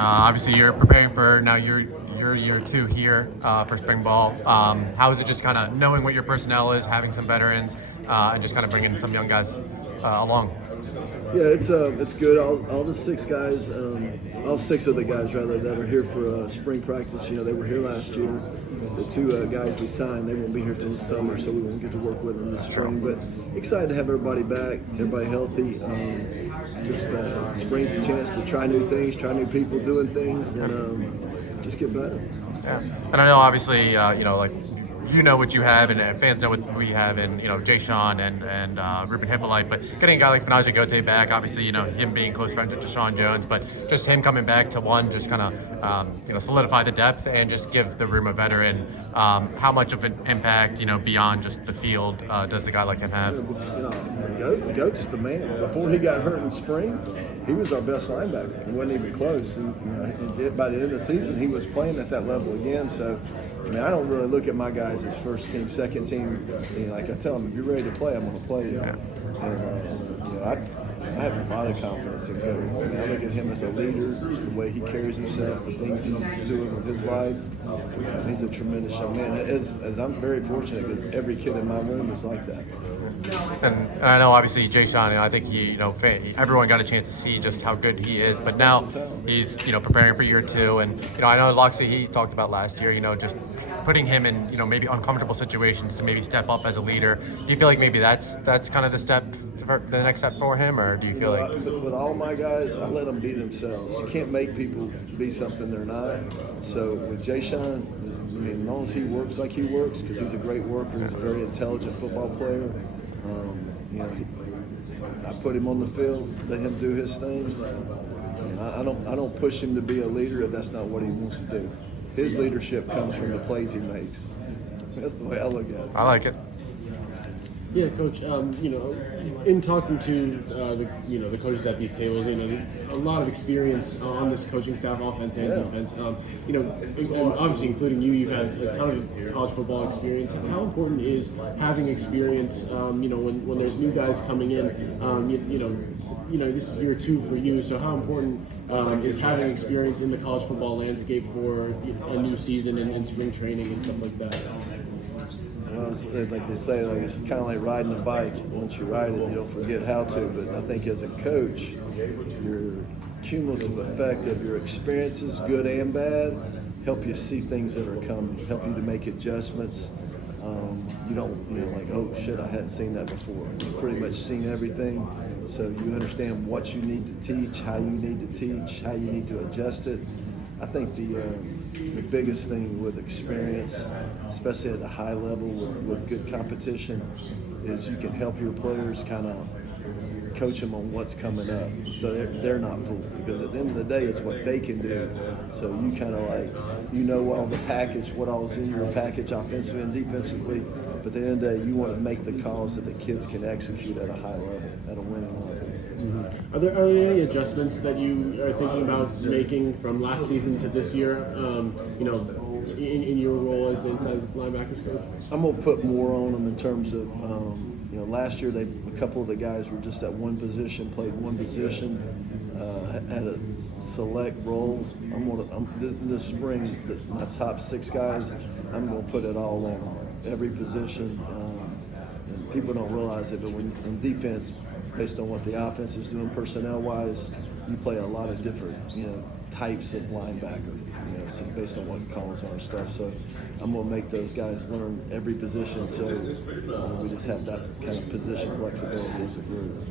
Obviously, you're preparing for now your year two here for spring ball. How is it just kind of knowing what your personnel is, having some veterans, and just kind of bringing some young guys along? Yeah, it's good. All the six guys, all six of the guys rather that are here for spring practice. You know, they were here last year. The two guys we signed, they won't be here till the summer, so we won't get to work with them this spring. But excited to have everybody back, everybody healthy. Spring's a chance to try new things, try new people doing things, and just get better. Yeah, and I know obviously like you know what you have, and fans know what we have, and Jay Sean and Ruben Hippolyte. But getting a guy like Benaje Gote back, obviously him being close friends with Deshaun Jones, but just him coming back to one, just kind of solidify the depth and just give the room a veteran. How much of an impact beyond just the field does a guy like him have? Goat's the man. Before he got hurt in spring, he was our best linebacker. He wasn't even close. And by the end of the season, he was playing at that level again. So. I mean, I don't really look at my guys as first team, second team. Like I tell them, if you're ready to play, I'm going to play you. Yeah. And I have a lot of confidence in Goat. I mean, I look at him as a leader, just the way he carries himself, the things he's doing with his life. He's a tremendous young man. As I'm very fortunate because every kid in my room is like that. And I know obviously Jay Sean, I think everyone got a chance to see just how good he is, but now he's preparing for year two, and I know Loxley, he talked about last year, just putting him in maybe uncomfortable situations to maybe step up as a leader. Do you feel like maybe that's kind of the next step for him, or do you feel like with all my guys, I let them be themselves. You can't make people be something they're not. So with Jay Sean, I mean, as long as he works like he works, because he's a great worker, he's a very intelligent football player. I put him on the field, let him do his thing. I don't push him to be a leader if that's not what he wants to do. His leadership comes from the plays he makes. That's the way I look at it. I like it. Yeah, Coach. In talking to the coaches at these tables, a lot of experience on this coaching staff, offense and defense. And obviously including you, you've had a ton of college football experience. How important is having experience? When there's new guys coming in, this is year two for you. So how important is having experience in the college football landscape for a new season and spring training and stuff like that? It's like they say, it's kind of like riding a bike. Once you ride it, you don't forget how to. But I think as a coach, your cumulative effect of your experiences, good and bad, help you see things that are coming, help you to make adjustments. You don't, like, oh shit, I hadn't seen that before. You've pretty much seen everything, so you understand what you need to teach, how you need to teach, how you need to adjust it. I think the biggest thing with experience, especially at a high level with good competition, is you can help your players kind of coach them on what's coming up, so they're not fooled. Because at the end of the day, it's what they can do. So you kind of all the package, what all's in your package, offensively and defensively. But at the end of the day, you want to make the calls that the kids can execute at a high level, at a winning level. Mm-hmm. Are there any adjustments that you are thinking about making from last season to this year? In your role as the inside linebackers coach? I'm going to put more on them in terms of, last year a couple of the guys were just at one position, played one position, had a select role. This spring, my top six guys, I'm going to put it all on every position. And people don't realize it, but when in defense, based on what the offense is doing personnel-wise, you play a lot of different, types of linebacker, so based on what calls are and stuff. So I'm going to make those guys learn every position, so we just have that kind of position flexibility as a group.